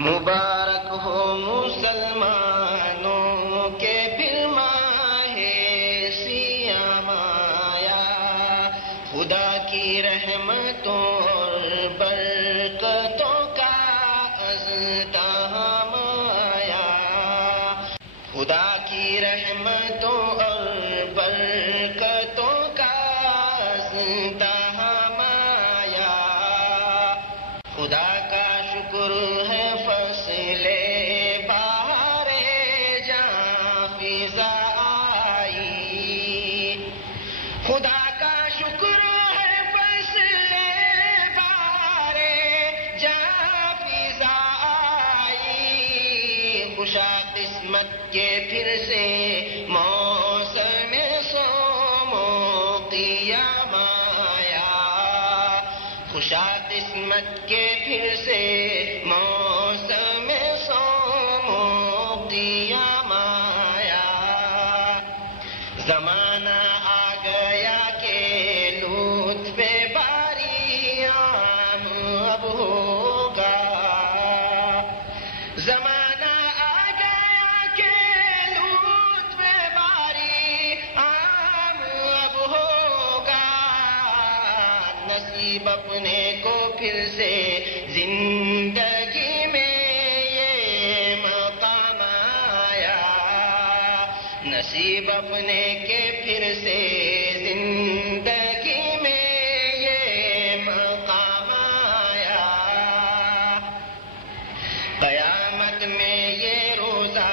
مبارک ہو مسلمانوں کے پھر ماہ سیام آیا، خدا کی رحمتوں اور برکتوں کا ازدحام آیا، خدا کی رحمتوں اور برکتوں کا ازدحام آیا، خدا کا شکر ہے فصل بہار جہاں فضا آئی، خدا کا شکر ہے فصل بہار جہاں فضا آئی، خوشا قسمت کے پھر سے موسم صوم و قیام آیا، خوشا قسمت کے پھر سے موسم صوم و قیام آیا، زمانہ آ گیا کہ لطف باری عام اب ہوگا، زمانہ آ گیا کہ لطف باری عام اب ہوگا، نصیب اپنے کو پھر سے زندگی میں یہ مقام آیا، نصیب اپنے کے پھر سے زندگی میں یہ مقام آیا، قیامت میں یہ روزہ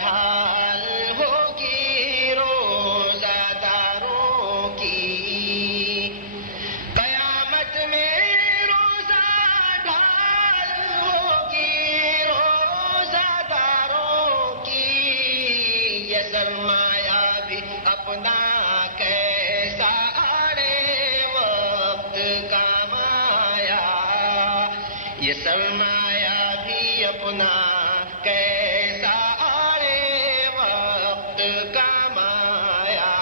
ڈھال ہوگی روزہ داروں کی، قیامت میں روزہ ڈھال ہوگی روزہ داروں کی، یہ سرمایہ بھی اپنا کیسا آڑے وقت کام آیا، یہ سرمایہ بھی اپنا کیسا آڑے وقت کام آیا،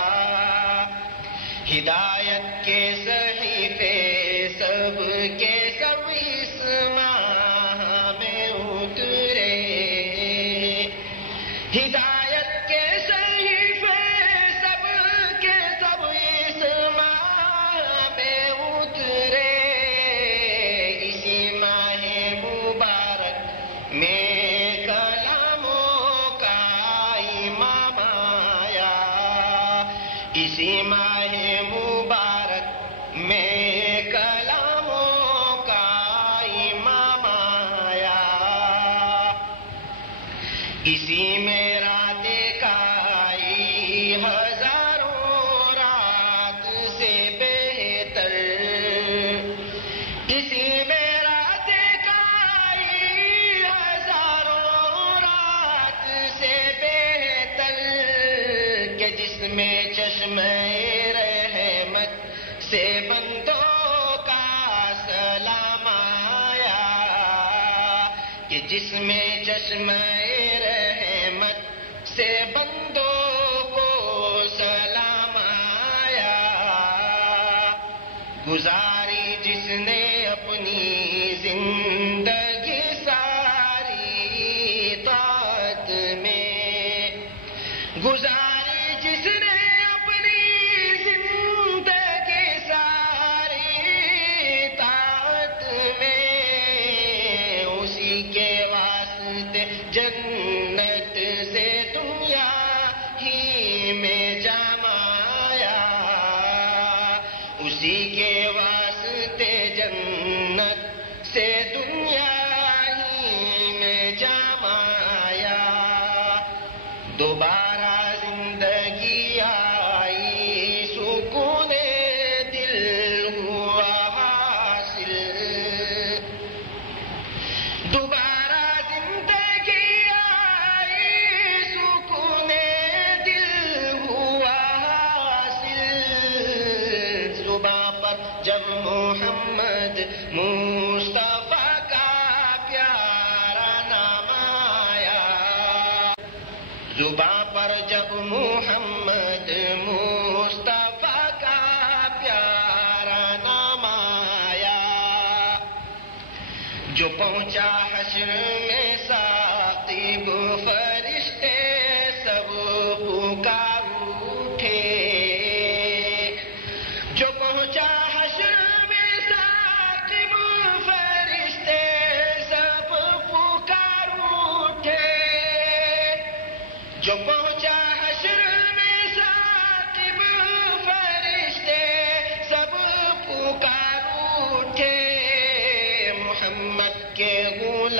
ہدایت کے صحیفے سب کے سب اس ماہ میں اترے، ہدایت کے صحیفے سب کے سب اس ماہ میں اترے، اسی ماہ مبارک میں کلاموں کا امام آیا، اسی ماہ مبارک میں کلاموں کا امام آیا، اسی میں راتیں کائی ہزاروں رات سے بہتر، اسی میں راتیں کائی ہزاروں رات سے بہتر، کہ جس میں چشمہ رحمت سے بندوں کا سلام آیا، کہ جس میں چشمہ رحمت سے بندوں کو سلام آیا، گزاری جس نے اپنی زندگی ساری طاعت میں، گزاری جس نے اپنی زندگی ساری طاعت میں، اسی کے واسطے جنت سے دنیا ہی میں جام آیا، اسی کے واسطے جنت سے دنیا ہی میں جام آیا، دوبارہ زندگی آئی سکون دل ہوا حاصل، دوبارہ زندگی آئی سکون دل ہوا حاصل، زباں پر جب محمد مصطفیٰ کا پیارا نام آیا، زباں پر جب محمد مصطفیٰ کا پیارا نام آیا، جو پہنچا حشر میں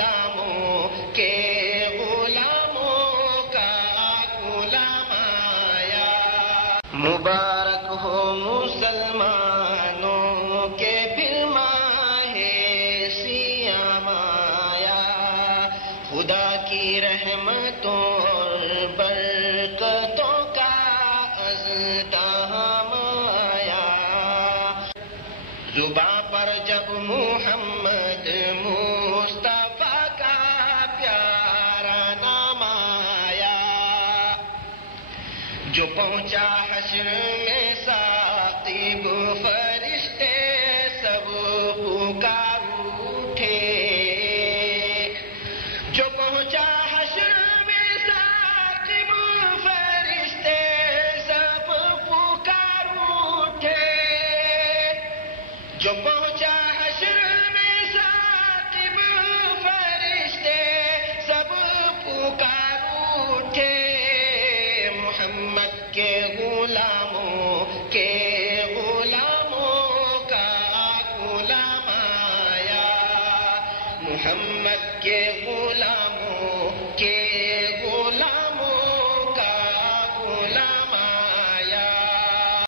غلاموں کے غلاموں کا غلام آیا. مبارک ہو مسلمانوں کے پھر ماہ سیام آیا. خدا کی رحمتوں اور برکتوں کا ازدحام آیا. زباں پر جب محمد مصطفیٰ کا پیارا نام آیا. جو پہنچا حشر میں ثاقب فرشتے سب پکار اٹھے. جو پہنچا حشر میں ثاقب فرشتے سب پکار اٹھے. جو پہنچا حشر میں ثاقب فرشتے سب پکار اٹھے. محمد کے غلاموں کے غلاموں کا غلام آیا. محمد کے